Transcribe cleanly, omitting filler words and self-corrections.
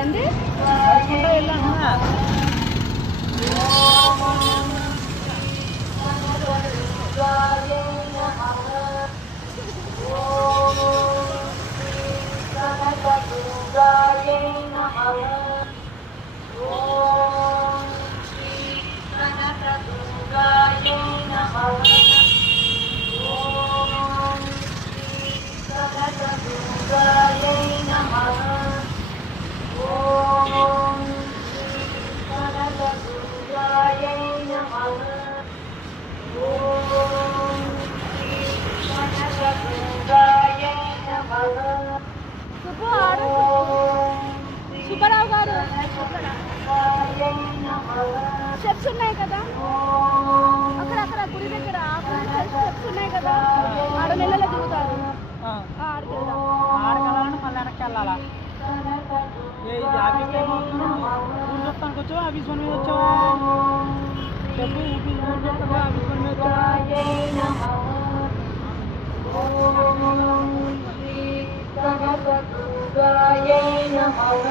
ఏంది సుబ్బారావు గారు స్టెప్స్ ఉన్నాయి కదా అక్కడ గుడి దగ్గర స్టెప్స్ ఉన్నాయి కదా 6 నెలలు దిగుతారు ఆడకెళ్ళాలని మళ్ళీ వెనక్కి వెళ్ళాలా ఊరు చెప్తానికి వచ్చావా ఆఫీస్ పని మీద వచ్చావా చెప్పు ఊరు చెప్తావా ఆఫీస్ పని మీద వచ్చావా శ్రీ కనకదుర్గాయై నమః.